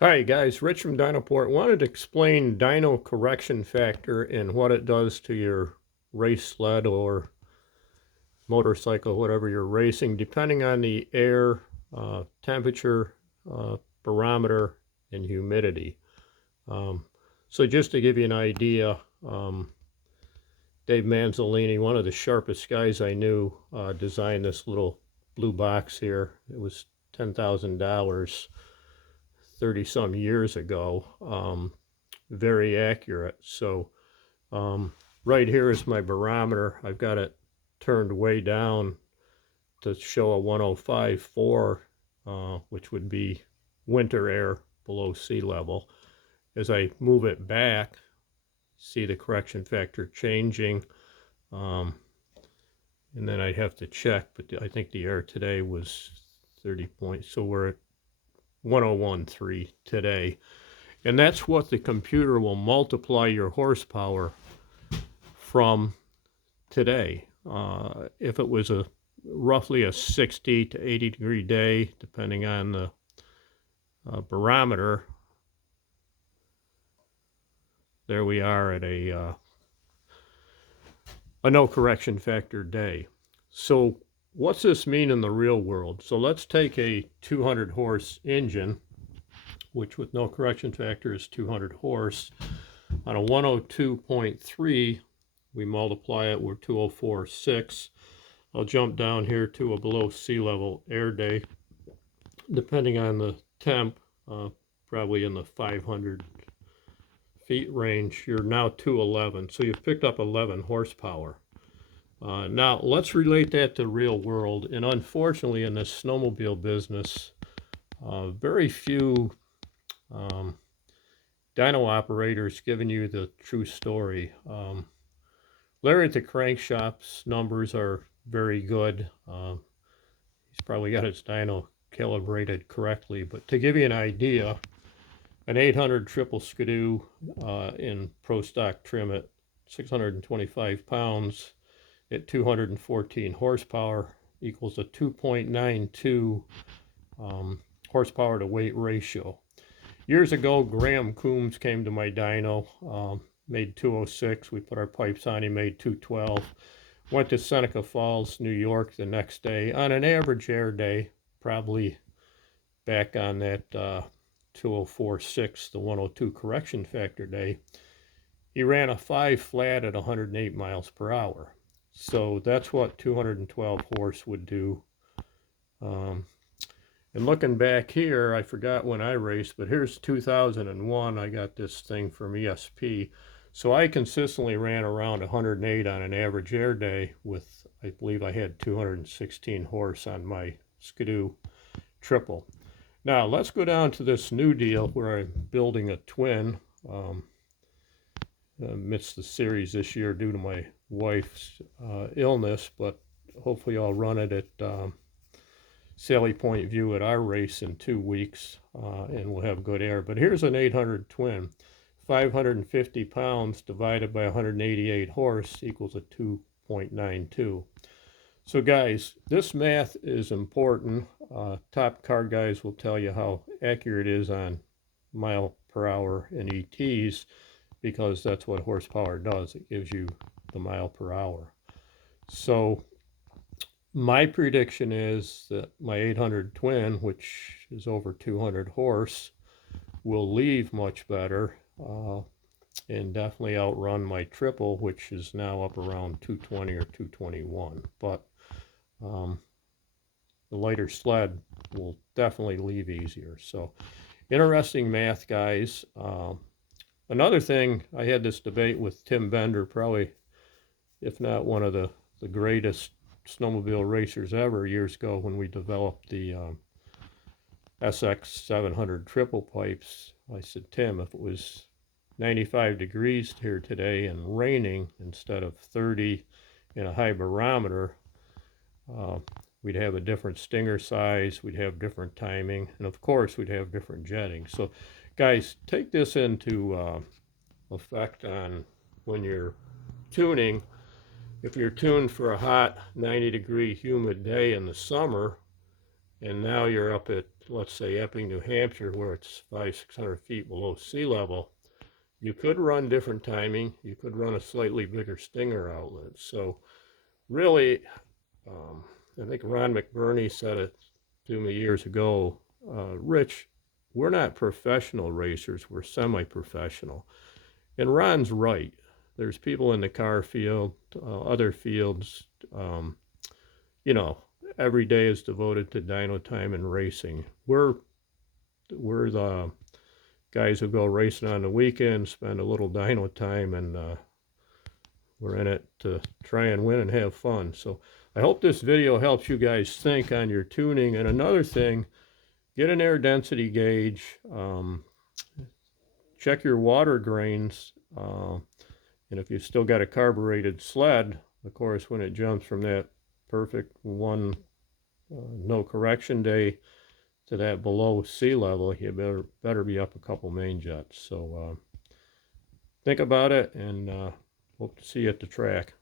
Hi guys, Rich from Dynoport. Wanted to explain dyno correction factor and what it does to your race sled or motorcycle, whatever you're racing, depending on the air, temperature, barometer, and humidity. Um, so just to give you an idea, Dave Manzolini, one of the sharpest guys I knew, designed this little blue box here. It was $10,000 30 some years ago. Very accurate. So right here is my barometer. I've got it turned way down to show a 105.4, which would be winter air below sea level. As I move it back, see the correction factor changing. Um, and then I'd have to check, but I think the air today was 30 points. So we're at 101.3 today. And that's what the computer will multiply your horsepower from today. If it was a roughly a 60 to 80 degree day, depending on the barometer, there we are at a no correction factor day. So what's this mean in the real world? So let's take a 200 horse engine, which with no correction factor is 200 horse. On a 102.3, we multiply it with 204.6. I'll jump down here to a below sea level air day, depending on the temp, probably in the 500 feet range. You're now 211, so you've picked up 11 horsepower. Now let's relate that to real world, and unfortunately in this snowmobile business, very few dyno operators giving you the true story. Larry at the crank shop's numbers are very good. He's probably got his dyno calibrated correctly, but to give you an idea, an 800 triple skidoo in pro stock trim at 625 pounds at 214 horsepower equals a 2.92 horsepower to weight ratio. Years ago, Graham Coombs came to my dyno, made 206. We put our pipes on, he made 212. Went to Seneca Falls, New York the next day on an average air day, probably back on that 204.6, the 102 correction factor day. He ran a 5 flat at 108 miles per hour. So that's what 212 horse would do. And looking back here, I forgot when I raced, but here's 2001. I got this thing from ESP. So I consistently ran around 108 on an average air day with, I believe I had 216 horse on my Skidoo triple. Now let's go down to this new deal where I'm building a twin. Missed the series this year due to my wife's illness, but hopefully I'll run it at Sally Point View at our race in 2 weeks, and we'll have good air. But here's an 800 twin. 550 pounds divided by 188 horse equals a 2.92. So guys, this math is important. Top car guys will tell you how accurate it is on mile per hour and ETs, because that's what horsepower does. It gives you the mile per hour. So my prediction is that my 800 twin, which is over 200 horse, will leave much better and definitely outrun my triple, which is now up around 220 or 221. But the lighter sled will definitely leave easier. So interesting math, guys. Another thing, I had this debate with Tim Bender, probably, if not one of the greatest snowmobile racers ever, years ago when we developed the SX 700 triple pipes. I said, Tim, if it was 95 degrees here today and raining instead of 30 in a high barometer, we'd have a different stinger size, we'd have different timing, and of course we'd have different jetting. So guys, take this into effect on when you're tuning. If you're tuned for a hot 90 degree humid day in the summer, and now you're up at, let's say, Epping, New Hampshire, where it's 500-600 feet below sea level, you could run different timing. You could run a slightly bigger stinger outlet. So really, um, I think Ron McBurney said it to me years ago, Rich, we're not professional racers, we're semi-professional. And Ron's right. There's people in the car field, other fields, um, you know, every day is devoted to dyno time and racing. We're the guys who go racing on the weekend, spend a little dyno time, and we're in it to try and win and have fun. So I hope this video helps you guys think on your tuning. And another thing, get an air density gauge, check your water grains, and if you've still got a carbureted sled, of course, when it jumps from that perfect one no correction day to that below sea level, you better be up a couple main jets. So think about it, and hope to see you at the track.